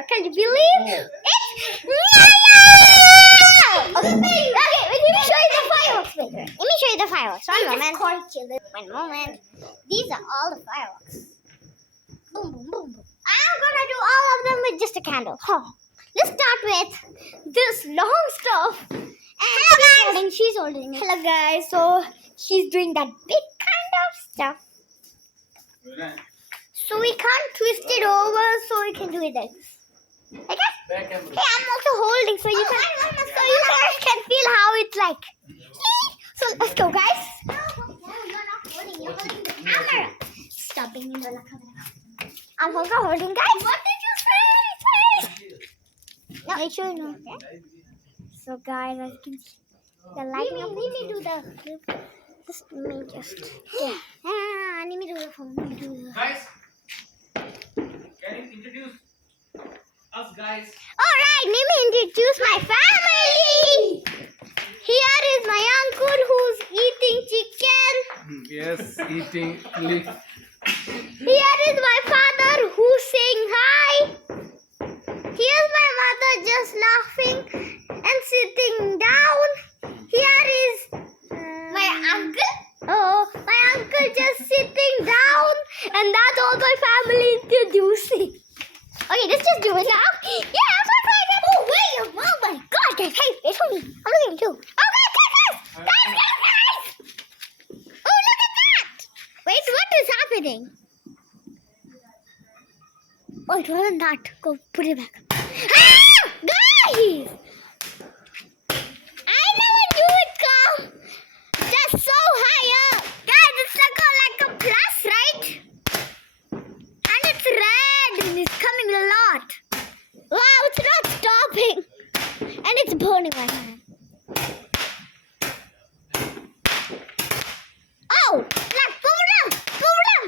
fire. Can you believe? It's okay, let me show you the fireworks. Wait. Let me show you the fireworks. One moment. These are all the fireworks. Boom, boom, boom, boom. I'm gonna do all of them with just a candle. Let's start with this long stuff. And hello guys. She's holding it. Hello guys. So she's doing that big kind of stuff. So we can't twist it over, so we can do it like this. Okay? Hey, I'm also holding, so you guys can feel how it's like. So let's go, guys. No, you're not holding. You're holding the camera. Stop being in the camera. I'm also holding, guys. What did you say? No, make sure you know. Okay? So, guys, as you can see, the lighting. Let me do the. Let me just. Yeah. Let me do the phone. Guys, can you introduce us, guys? Alright, let me introduce my family. Here is my uncle who's eating chicken. Yes, eating leaf. Here is my father who's saying hi. Here's my mother just laughing and sitting down. Here is my uncle. Oh, my uncle just sitting down, and that's all my family introducing. Okay, let's just do it now. Yeah, I'm so excited. Oh, wait. Oh, my God, guys. Hey, wait for me. I'm looking too. Oh, guys. Oh, look at that. Wait, what is happening? Oh, it wasn't that. Go, put it back. Ah! Guys! I never knew it come just so high up. Guys, it's like a plus, right? And it's red and it's coming a lot. Wow, it's not stopping. And it's burning my hand. Oh, like, boom.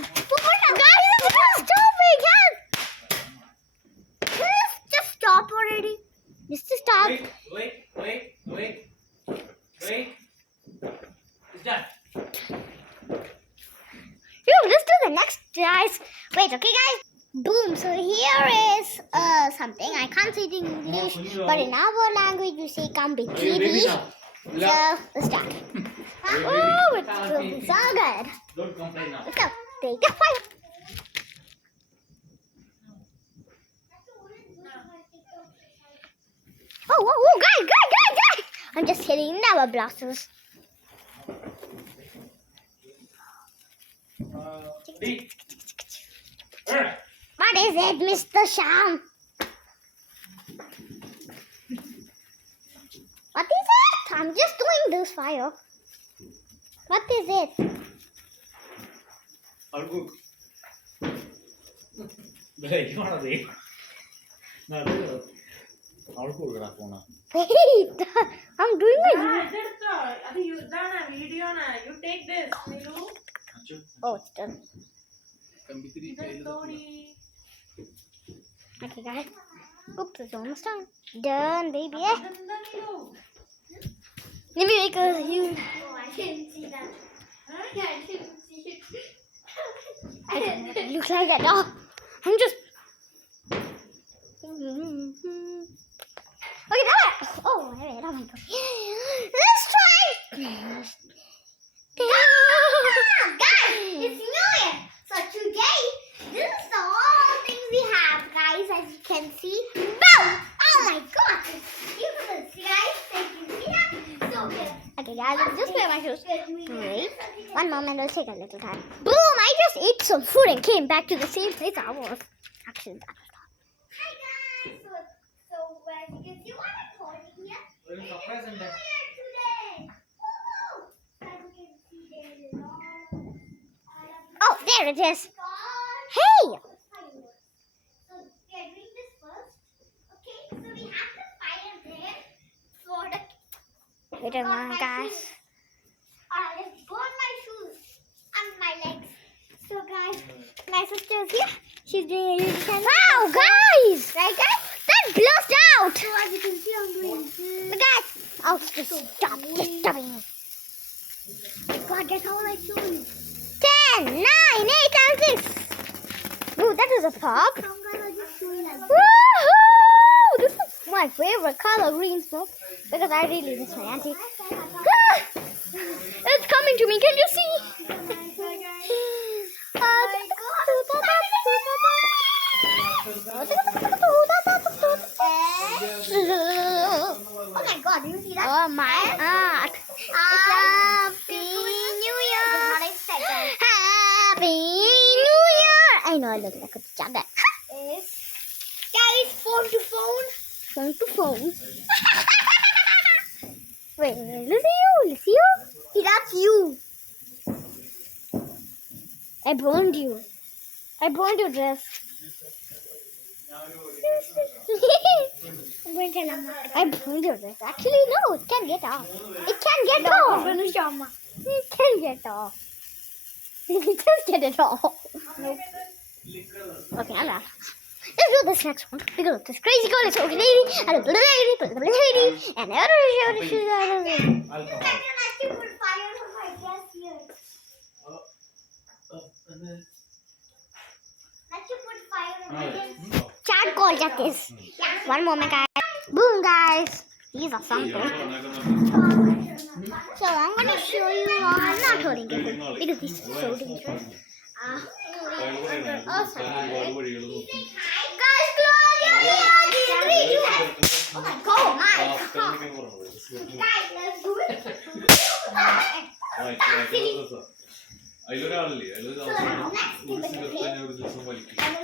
Guys, it's not stopping. Yes. Just stop already. Just stop. Wait. It's done. Let's do the next, guys. Wait, okay, guys. Boom. So here is something. I can't say it in English, but in our language we say Kambikiri. So let's start. Oh, it will be so good. Don't complain now. Let's go. Take the fire. Oh, guys. I'm just hitting our blasters. What is it, Mr. Sham? What is it? I'm just doing this fire. What is it? All good. Hey, you want to read? No, no. All good. Wait, I'm doing it. You take this. Oh, it's done. Okay, guys. Oops, it's almost done. Done, baby. Let me make a huge. Oh, I didn't see that. I didn't see it. I don't know if it looks like that. Oh, I'm just. Okay, that. Oh, wait, oh my God. Let's try. Guys, it's New Year. So today, this is the all things we have, guys, as you can see. Boom! Oh my God! Beautiful, guys. Can you see that? So good. Okay, guys, let's just wear my shoes. Wait. One moment, it'll take a little time. Boom! I just ate some food and came back to the same place I was. Actually, that was not. Hi, guys. So as you can see, what I'm holding here. We'll surprise him there. Today. Woo! As you can see, there is all. Oh, there it is. Hey! So we are doing this first. Okay, so we have the fire there for the. Wait a minute, guys. Let's burn my shoes and my legs. So, guys, my sister's here. She's doing a huge candle. Wow, guys! Right, guys? That blows out! So, as you can see, I'm doing this. Look, guys! Oh, just stop disturbing me. God, get all my shoes. 10, 9, 8, and 6. Ooh, that was a pop. Woohoo! my favorite color, green smoke, because I really miss my auntie. It's coming to me. Can you see? Oh my god, do you see that? Oh my god. Happy New Year. Happy New Year. I know I look like a chanda. Guys, phone to phone. Phone to phone. Wait, listen you. See, that's you. I burned you. I burned your dress. I burned your dress. Actually, no, it can get off. It can get off. It can get off. Just get it off. Nope. Okay, I'm out. Let's do this next one. We go with this crazy girl, this old lady, and a little lady, and the other shoes. Alcohol. I can put fire on my dress here. And then, I can put fire on my dress. Chat call at this. One moment, guys. Boom, guys. These are something. So I'm gonna show you. I'm not holding it because this is so dangerous. Oh, sorry. Guys, Claudia, Oh my god, my god. Guys, let's do it. അതിലൊരാളില്ലേ I don't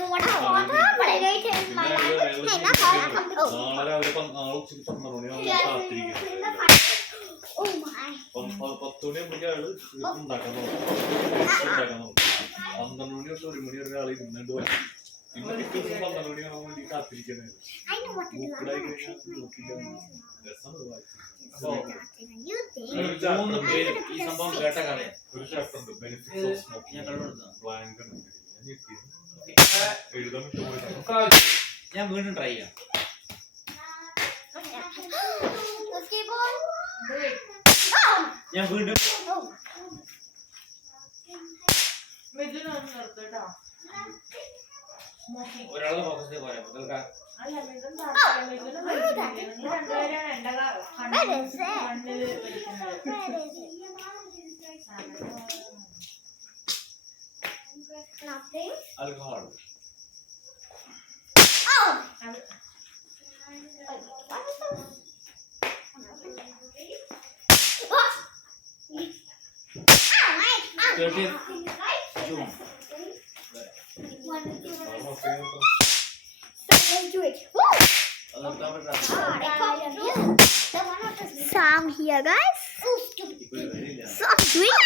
know what I want, but I write it in my life. Hey, that's all I come to. നാളെ രാവിലെ 12 മണിയാകുമ്പോൾ കാത്തിരിക്കും. Oh my. 10 മണിയാകുമ്പോഴേക്കും അയാള് ഉണ്ടാക്കാൻ നോക്കും. 12 മണി തൊട്ട് 1 മണി വരെ ആൾ ഇരുന്നുകൊണ്ട് വരും. പിന്നെ പിറ്റേ ദിവസം 12 മണിയാകാൻ വേണ്ടി കാത്തിരിക്കുന്നത്. I know what to do. മൂക്കിലായി കഴിഞ്ഞാൽ നോക്കില്ല. രസമാണ് വായിച്ചത്. You think? മൂന്ന് പേര് ഈ സംഭവം കേട്ട കഥയാണ്. ഒരു ചാപ്റ്റർ ഉണ്ട് ബെനിഫിറ്റ്സ് ഓഫ് സ്മോക്കിംഗ്. ഞാൻ കണ്ടുപിടുത്തം. ബ്ലാങ്ക് ഉണ്ട്. ഞാൻ ഞെട്ടി. എഴുതാൻ പറ്റുമോ? ഞാൻ വീണ്ടും ട്രൈ ചെയ്യാം. Let's keep on. ഞാൻ വീണ്ടും ഒരാളെ ഫോക്കസ് ചെയ്ത് പോരാ. Where is it? Nothing. Alcohol. Oh! What? 30th June. Let's do it. അത് നിർത്താൻ പറ്റില്ല. Song here, guys. ഇപ്പൊ ഇത് വരില്ല. So sweet.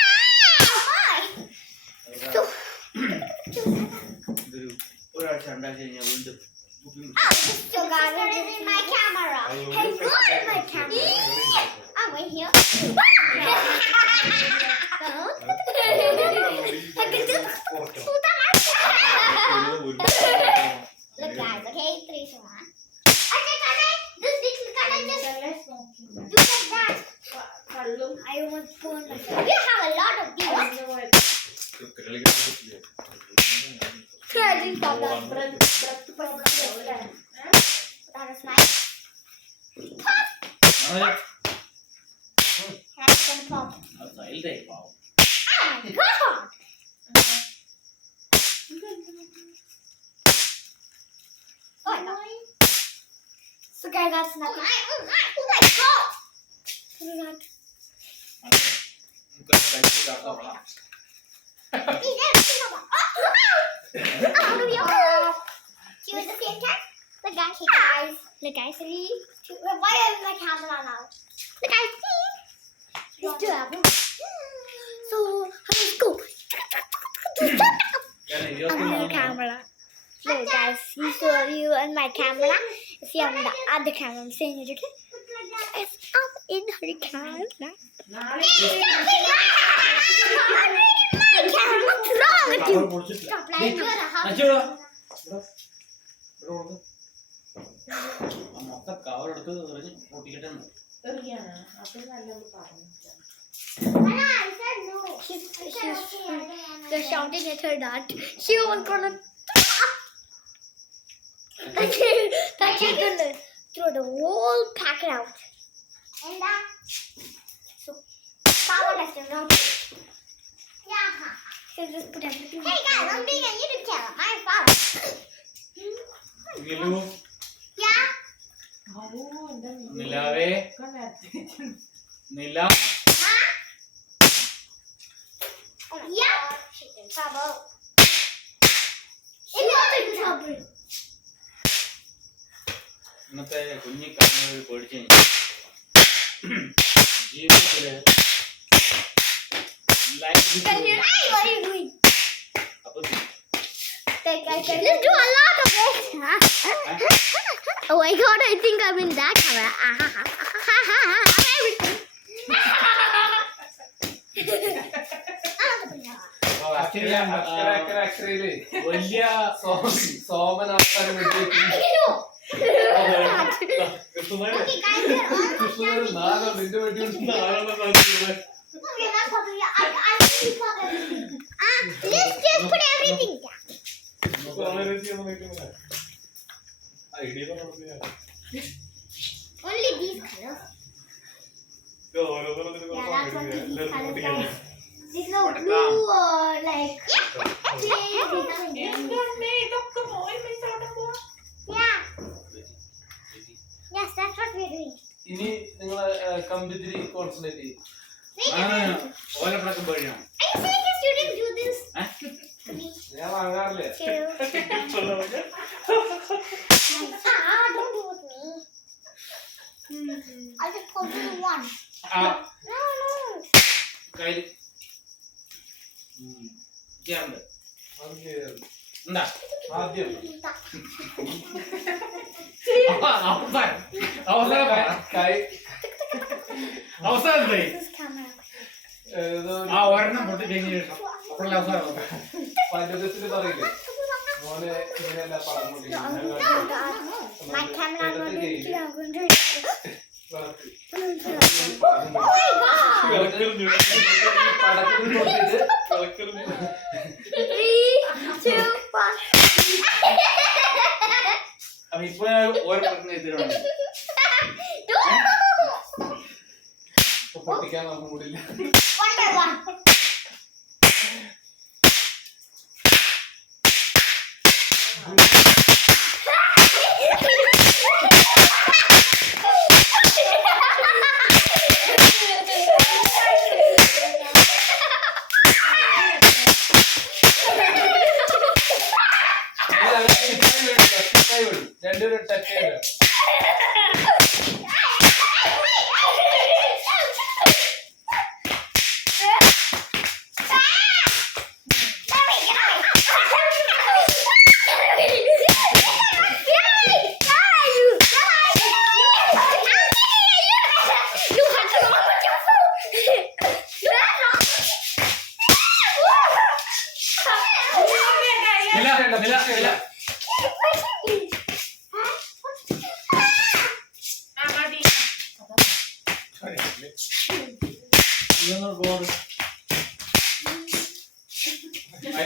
ഇതൊരു ഒരാഴ്ച രണ്ടാഴ്ച കഴിഞ്ഞാൽ വീണ്ടും booking So guys, it is in my camera. Hey, look at my camera. I'm right here. Look guys, okay? 3, 2, 1. Okay, this little can I just do like that? I almost burned myself. We have a lot of these. That is nice. That's gonna pop. അത് സൈലൻ്റായി പാവം. Oh my god! Oh no. So guys, that's not. Oh my god! What is that? നമുക്ക് കഴിച്ച് കാട്ടാൻ കൊള്ളാം. Do you at the same time? Look guys, hey guys. Look guys, 3, 2. Why is my camera now? Look guys, see? Let's do it. So let's go. ഞാൻ On 23 the camera. Look, guys, you saw you on my camera. See, on the other camera, I'm saying it, okay? It's up in her camera. My camera, what's wrong with you? Stop lying. You're a house. അച്ചോടാ. മൊത്തം കവറെടുത്ത് എറിഞ്ഞ് പൊട്ടിക്കട്ടെ. I said no. They're shouting at her that she was gonna. That she's gonna throw put the whole packet out. And that. So, power testing now. Yeah. So just put everything. Hey guys, I'm doing a YouTube channel. My father. ഗിലു Yeah. നിലാവേ നില Huh? Oh my yeah. God. She's in trouble. It's not in trouble. ഇന്നത്തെ കുഞ്ഞി കാണുന്നവർ പേടിച്ചു ജീവിതത്തില് Hey, what are you doing? അപ്പൊ Let's do a lot of it. Oh my god, I think I'm in that camera. Everything. അക്ഷരയില് വലിയ സോമൻ അവസാനം Okay, guys, they're almost നാലോ നിന്റെ വേണ്ടി Okay, that's probably I really got everything. Let's just put everything down. Only these colors. Yeah, that's what these colors, guys. This is blue or like yeah. Yes, that's what we're doing. ഇനി നിങ്ങളെ കമ്പിതിരി concentrate ചെയ്യും ഓലപ്പടക്കം പേടിയാണ് Are you serious? You didn't do this? ഞാൻ വാങ്ങാറില്ല Two. Don't do with me. I'll just put you one. ആ No, no. കയ്യിൽ ചെയ്യാറുണ്ട് എന്താ ആദ്യം കൈ അവസാനം This camera. ആ ഒരെണ്ണം പൊട്ടി കഴിഞ്ഞ് ശേഷം അപ്പോഴല്ലേ അവസാനം പഞ്ചദശത്തിൽ പറയില്ലേ മോനെ ഇങ്ങനെയല്ല My camera, I'm not doing it. I'm going to do it. പടക്കത്തിൽ നോക്കിയിട്ട് 3, 2, 1. അപ്പൊ ഇപ്പൊ ഓരോ പ്രശ്നം എത്തിയിട്ടുണ്ട് പൊട്ടിക്കാൻ നമുക്ക് കൂടില്ല One by one. രണ്ടുപേരും ടച്ച് ചെയ്ത്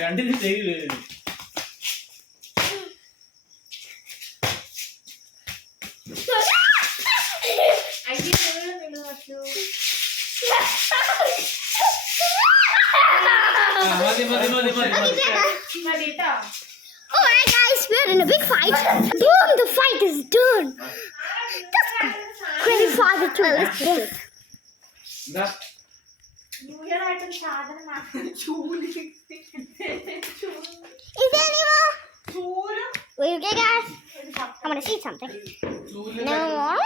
രണ്ടിനും ചെയ്ത് Alright guys, we're in a big fight. Boom, the fight is done. Crazy father to us. എന്താ Is there any more? Will you get guys? I'm gonna see something. No more.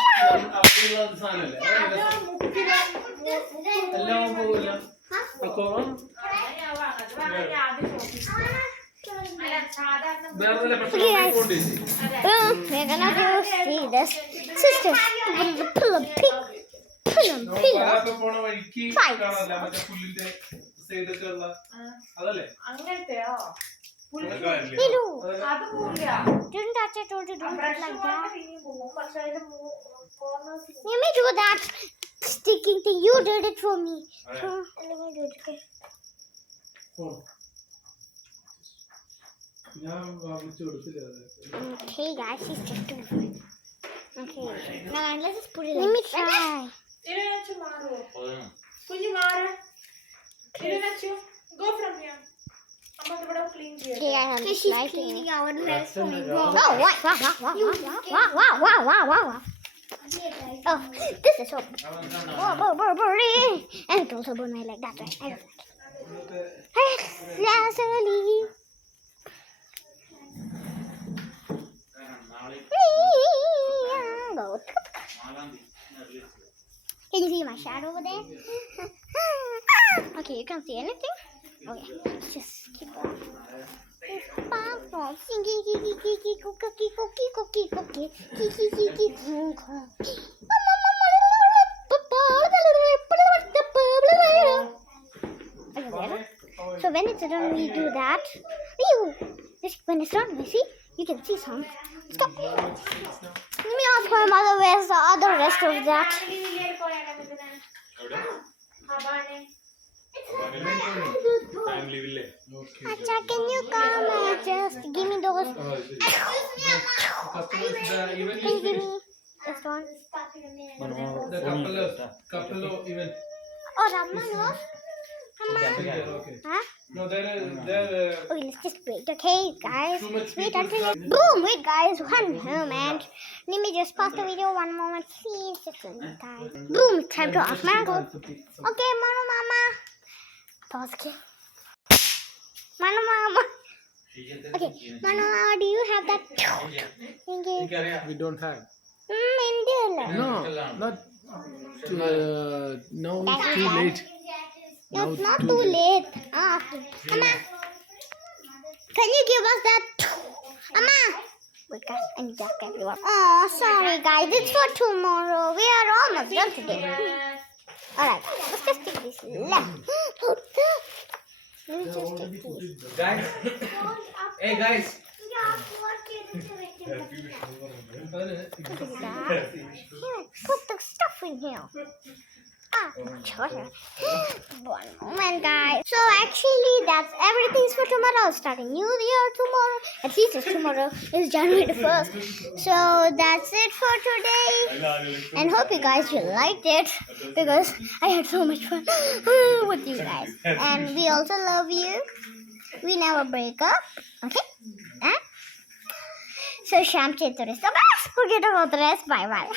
എല്ലാം പോകില്ല വേറെ പ്രശ്നം കൊണ്ടുപോയി We're gonna go see this. Sister, pull a pig. Pull a പോണ വഴിക്ക് Fight. കാണാനല്ല മറ്റേ പുല്ലിന്റെ സൈഡൊക്കെ ഉള്ള അതല്ലേ അങ്ങനത്തെയോ Hello. അത് പോവില്ല Didn't touch it, told you don't put like that. പിന്നെയും പോകും പക്ഷെ അതിന് Let me do that sticking thing. You did it for me. So, let me do it. Okay. ഞാൻ വാങ്ങിച്ചു കൊടുത്തില്ല Hey guys, she's just doing it. Okay. Now let's just put it Let me like that. try. Irinachu Maru. പോയോ? Kunju Mara. Irinachu, go from here. I'm going to clean here. Okay, I have Okay, this she's light in cleaning it. our mess. That's Oh my in the god. Oh, wow, wow, wow, wow, wow, wow, wow, wow, wow. Oh, this is so. And it also burn like that, right? I don't like it. Lazuli. Can you see my shadow over there? Okay, you can't see anything. Okay, let's just keep on. So when it's done, we do that. When it's done, we see you can see some. Stop. Let me ask my mother where's the other rest of that. Family വില്ലേ? Acha, can you come and just give me those? Customers, the event Can you give is me just one? the couple of event. Oh, Ramma, no? Okay. Huh? No, there. Okay, let's just wait. Okay, guys. Too much Let's wait people. until. Boom! Wait, guys. One moment. Let me just pause the video one moment, please. Just a minute, guys. Boom! It's time to off mango. Okay, Manu Mama. Pause, okay. Manu Mama. Okay, Manu Mama, do you have that? Thank you. We don't have. India. No, not. Now That's it's too bad. late. No, it's not too late. Amma, can you give us that? Amma. Wait, guys, I need to ask everyone. Oh, sorry, guys. It's for tomorrow. We are almost done today. Alright, let's just take this left. Let me just take this. Guys, hey guys. What is that? Here, put the stuff in here. Sure. One moment, guys. So actually, that's everything for tomorrow. Starting new year tomorrow. At least it's tomorrow. It's January the 1st. So that's it for today. And hope you guys liked it because I had so much fun with you guys. And we also love you. We never break up. Okay? So Sham Chetu is the best. Forget about the rest. Bye bye.